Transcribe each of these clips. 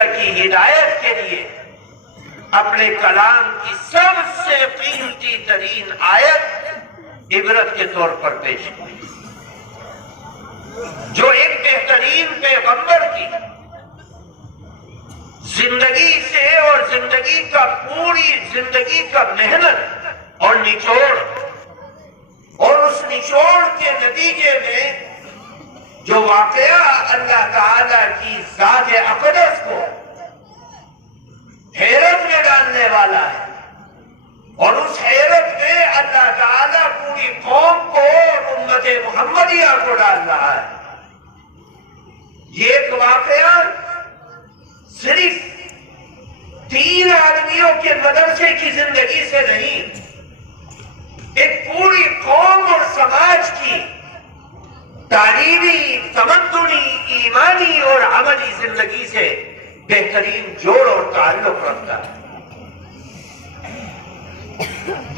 کی ہدایت کے لیے اپنے کلام کی سب سے قیمتی ترین آیت عبرت کے طور پر پیش کی، جو ایک بہترین پیغمبر کی زندگی سے اور زندگی کا پوری زندگی کا محنت اور نچوڑ، اور اس نچوڑ کے نتیجے میں جو واقعہ اللہ تعالی کی ذات اقدس کو حیرت میں ڈالنے والا ہے، اور اس حیرت میں اللہ تعالی پوری قوم کو اور امت محمدیہ کو ڈال رہا ہے۔ یہ ایک واقعہ صرف 3 آدمیوں کے مدرسے کی زندگی سے نہیں، ایک پوری قوم اور سماج کی تعلیمی، تمدنی، ایمانی اور عملی زندگی سے بہترین جوڑ اور تعلق رکھتا ہے۔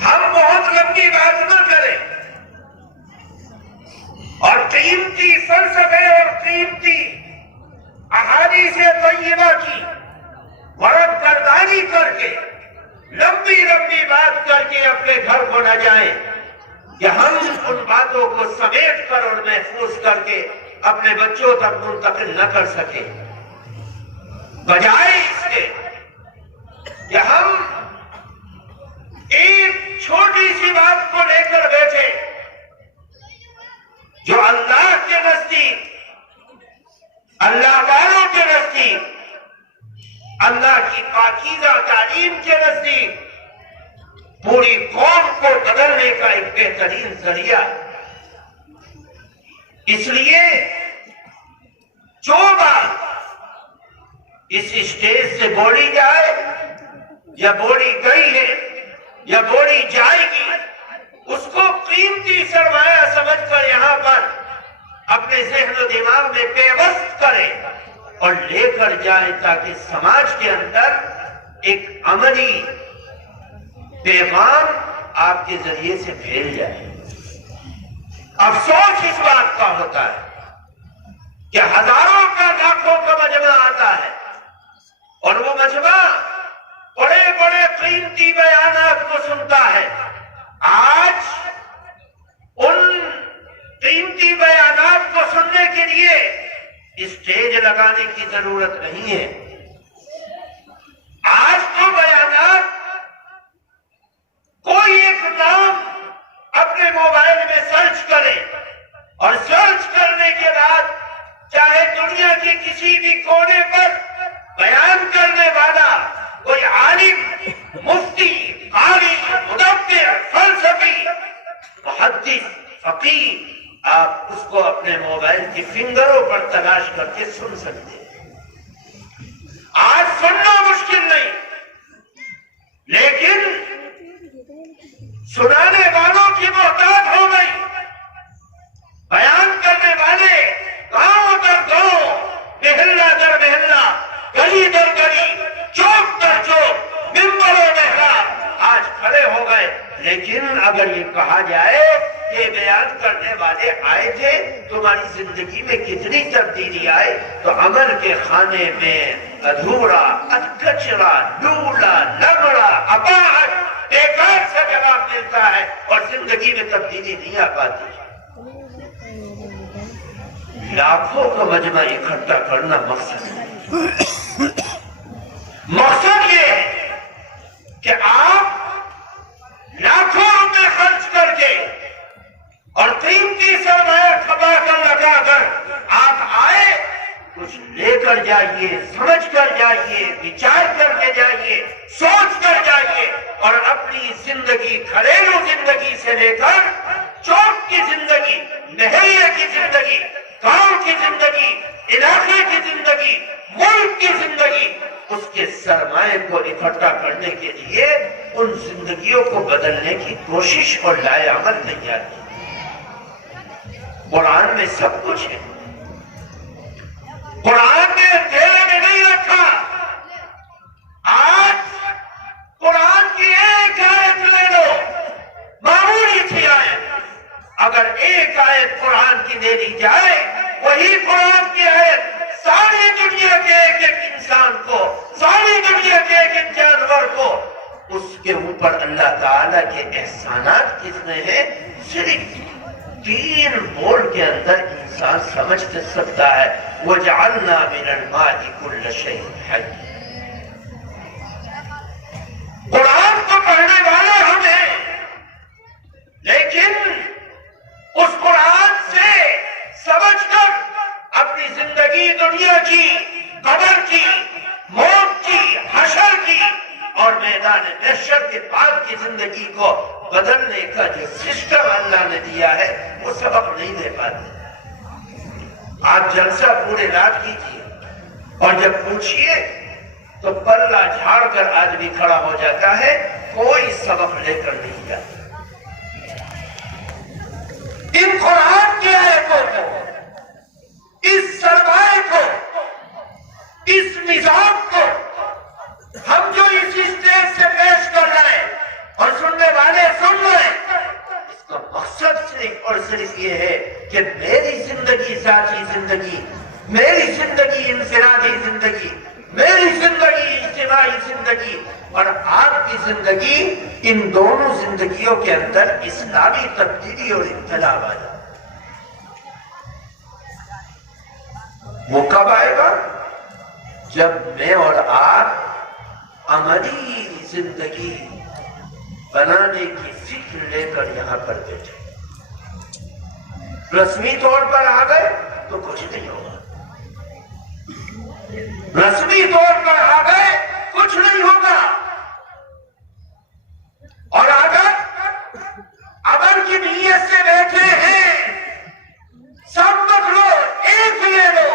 ہم بہت لمبی بات نہ کریں اور قیمتی فلسفے اور قیمتی احادیث طیبہ کی ورق گردانی کر کے لمبی بات کر کے اپنے گھر کو نہ جائیں کہ ہم ان باتوں کو سمیٹ کر اور محفوظ کر کے اپنے بچوں تک منتقل نہ کر سکیں، بجائے اس کے کہ ہم ایک چھوٹی سی بات کو لے کر بیٹھے جو اللہ کے نزدیک، اللہ والوں کے نزدیک، اللہ کی پاکیزہ تعلیم کے نزدیک پوری قوم کو بدلنے کا ایک بہترین ذریعہ۔ اس لیے جو بات اس اسٹیج سے بولی جائے یا بولی گئی ہے یا بولی جائے گی، اس کو قیمتی سرمایہ سمجھ کر یہاں پر اپنے ذہن و دماغ میں پیوست کرے اور لے کر جائے، تاکہ سماج کے اندر ایک عملی پیغام آپ کے ذریعے سے پھیل جائے۔ افسوس اس بات کا ہوتا ہے کہ ہزاروں کا، لاکھوں کا مجمع آتا ہے اور وہ مجمع بڑے بڑے قیمتی بیانات کو سنتا ہے۔ آج ان قیمتی بیانات کو سننے کے لیے اسٹیج لگانے کی ضرورت نہیں ہے۔ آج تو بیانات کوئی ایک نام اپنے موبائل میں سرچ کرے اور سرچ کرنے کے بعد چاہے دنیا کے کسی بھی کونے پر بیان کرنے والا کوئی عالم، مفتی، قاری، مدبر، فلسفی، محدث، فقیہ، آپ اس کو اپنے موبائل کی فنگروں پر تلاش کر کے سن سکتے ہیں۔ آج سننا مشکل نہیں، لیکن سنانے والوں کی محتاج ہو گئی۔ بیان کرنے والے گاؤں در گاؤں، محلہ در محلہ، گلی در گلی، چوک در چوک، ممبر و محراب آج کھڑے ہو گئے۔ لیکن اگر یہ کہا جائے کہ بیان کرنے والے آئے تھے، تمہاری زندگی میں کتنی تبدیلی آئے، تو عمل کے خانے میں ادھورا، کچرا، ڈولا، لگڑا، اباہٹ، بیکار سے جواب ملتا ہے اور زندگی میں تبدیلی نہیں آ پاتی۔ لاکھوں کا مجمع اکٹھا کرنا مقصد ہے۔ مقصد یہ ہے کہ آپ لاکھوں روپے خرچ کر کے اور قیمتی سرمایہ کھپا کر لگا کر آپ آئے، کچھ لے کر جائیے، سمجھ کر جائیے، وچار کر کے جائیے، سوچ کر جائیے، اور اپنی زندگی، گھریلو زندگی سے لے کر چوک کی زندگی، محلے کی زندگی، گاؤں کی زندگی، علاقے کی زندگی، ملک کی زندگی، اس کے سرمایہ کو اکٹھا کرنے کے لیے ان زندگیوں کو بدلنے کی کوشش اور لائے عمل تیار کی۔ قرآن میں سب کچھ ہے، قرآن نے اندھیرے میں نہیں رکھا۔ آج قرآن کی ایک آیت لے لو، معمولی سی آیت، اگر ایک آیت قرآن کی دے دی جائے، وہی قرآن کی آیت ساری دنیا کے ایک ایک انسان کو دنیا کے ایک جانور کو اس کے اوپر اللہ تعالیٰ کے احسانات کتنے ہیں صرف 3 بول کے اندر انسان سمجھ سکتا ہے. وَجَعَلْنَا مِنَ الْمَاءِ كُلَّ شَيْءٍ حَيٍّ. قرآن کو پڑھنے والے ہم ہیں، لیکن اس قرآن سے سمجھ کر اپنی زندگی دنیا کی، قبر کی، موت کی، حشر کی اور میدان محشر کے بعد کی زندگی کو بدلنے کا جو سسٹم اللہ نے دیا ہے وہ سبق نہیں دے پاتے. آپ جلسہ پورے رات کیجیے اور جب پوچھئے تو پلہ جھاڑ کر آدمی کھڑا ہو جاتا ہے، کوئی سبق لے کر نہیں جاتا. ان قرآن کی آیتوں کو، اس سرمائے کو، اس نظام کو ہم جو اس اسٹیج سے پیش کر رہے ہیں اور سننے والے سن رہے ہیں، اس کا مقصد صرف اور صرف یہ ہے کہ میری زندگی ذاتی زندگی، میری زندگی انفرادی زندگی، میری زندگی اجتماعی زندگی اور آپ کی زندگی، ان دونوں زندگیوں کے اندر اسلامی تبدیلی اور انقلاب آ جائے. وہ کب آئے گا؟ جب میں اور آپ عملی زندگی بنانے کی فکر لے کر یہاں پر بیٹھے. رسمی طور پر آ گئے تو کچھ نہیں ہوگا، رسمی طور پر آ گئے کچھ نہیں ہوگا، اور اگر عمل کی نیت سے بیٹھے ہیں، سب مت لو، ایک لے لو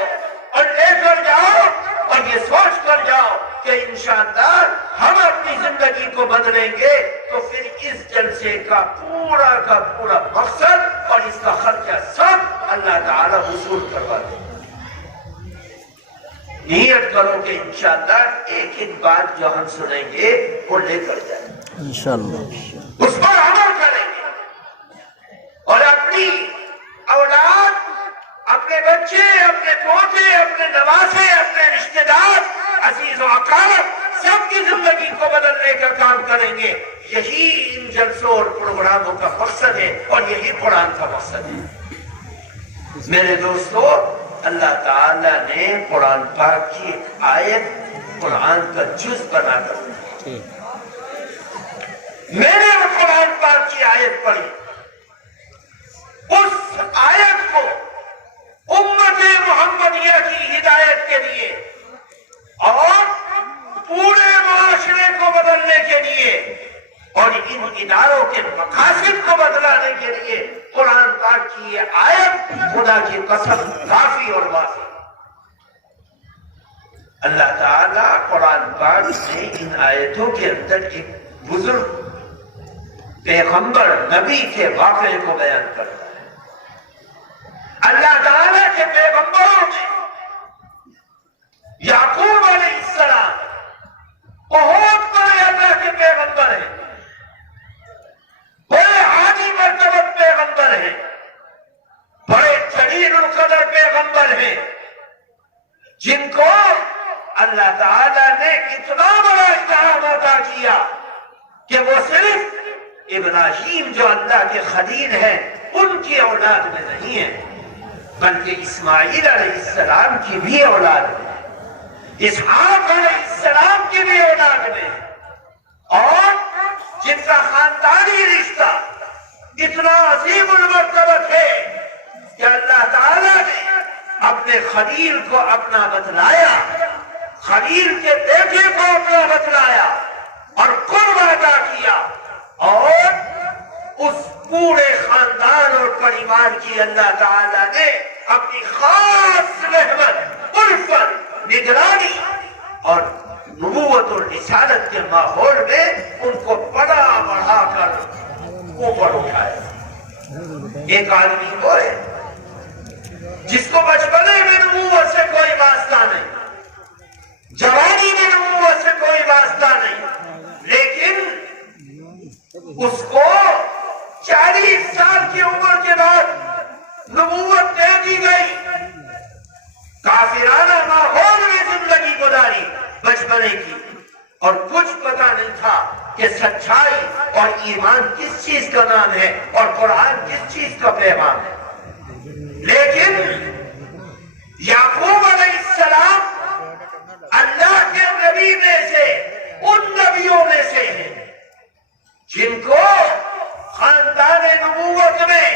اور لے کر جاؤ اور یہ سوچ کر جاؤ کہ انشاءاللہ ہم اپنی زندگی کو بدلیں گے، تو پھر اس جلسے کا پورا مقصد اور اس کا خرچہ سب اللہ تعالیٰ وصول کروا دے. نیت کرو کہ انشاءاللہ ایک ایک بات جو ہم سنیں گے وہ لے کر جائیں، انشاءاللہ اس پر عمل کریں گے اور اپنی اولاد، اپنے بچے، اپنے پوتے، اپنے نواسے، اپنے رشتہ دار، عزیز و اقارب، سب کی زندگی کو بدلنے کا کام کریں گے. یہی ان جلسوں اور پروگراموں کا مقصد ہے اور یہی قرآن کا مقصد ہے. میرے دوستو، اللہ تعالیٰ نے قرآن پاک کی ایک آیت قرآن کا جز بنا کر، میں نے وہ قرآن پاک کی آیت پڑھی، اس آیت کو امت محمدیہ کی ہدایت کے لیے اور پورے معاشرے کو بدلنے کے لیے اور ان اداروں کے مقاصد کو بدلانے کے لیے قرآن پاک کی یہ آیت خدا کی قسم کافی اور وافی. اللہ تعالیٰ قرآن پاک میں ان آیتوں کے اندر ایک بزرگ پیغمبر نبی کے واقعے کو بیان کرتا ہے. اللہ تعالیٰ کے پیغمبروں میں یعقوب علیہ السلام بہت بڑے اللہ کے پیغمبر ہیں، بڑے عالی مرتبہ پیغمبر ہیں، بڑے جلیل القدر پیغمبر ہیں، جن کو اللہ تعالیٰ نے اتنا بڑا انعام عطا کیا کہ وہ صرف ابراہیم جو اللہ کے خلیل ہیں ان کی اولاد میں نہیں ہیں، بلکہ اسماعیل علیہ السلام کی بھی اولاد میں، اسحاق علیہ السلام کی بھی اولاد میں، اور جن کا خاندانی رشتہ اتنا عظیم المرتبہ ہے کہ اللہ تعالیٰ نے اپنے خلیل کو اپنا بتلایا، خلیل کے بیٹے کو اپنا بتلایا اور قرب عطا کیا، اور اس پورے خاندان اور پریوار کی اللہ تعالیٰ نے اپنی خاص رحمت، الفت، نگرانی اور نبوت اور رسالت کے ماحول میں ان کو بڑا بڑھا کر اوپر اٹھایا. ایک آدمی وہ ہے جس کو بچپنے میں نبوت سے کوئی واسطہ نہیں، جوانی میں نبوت سے کوئی واسطہ نہیں، لیکن اس کو 40 سال کی عمر کے بعد نبوت دے دی گئی. کافرانہ ماحول میں زندگی گزاری بچپنے کی، اور کچھ پتا نہیں تھا کہ سچائی اور ایمان کس چیز کا نام ہے اور قرآن کس چیز کا پیغام ہے. لیکن یعقوب علیہ السلام اللہ کے نبی میں سے ان نبیوں میں سے ہیں جن کو خاندان نبوت میں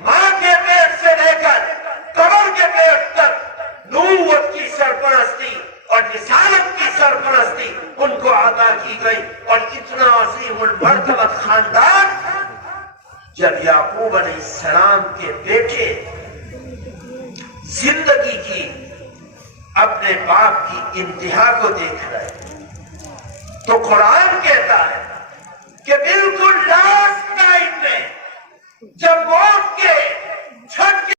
ماں کے پیٹ سے لے کر قبر کے پیٹ تک نبوت کی سرپرستی اور رسالت کی سرپرستی ان کو عطا کی گئی. اور اتنا عظیم المرتبہ خاندان جب یعقوب علیہ السلام کے بیٹے زندگی کی اپنے باپ کی انتہا کو دیکھ رہے تو قرآن کہتا ہے کہ بالکل لاسٹ ٹائم میں جب موت کے چھٹ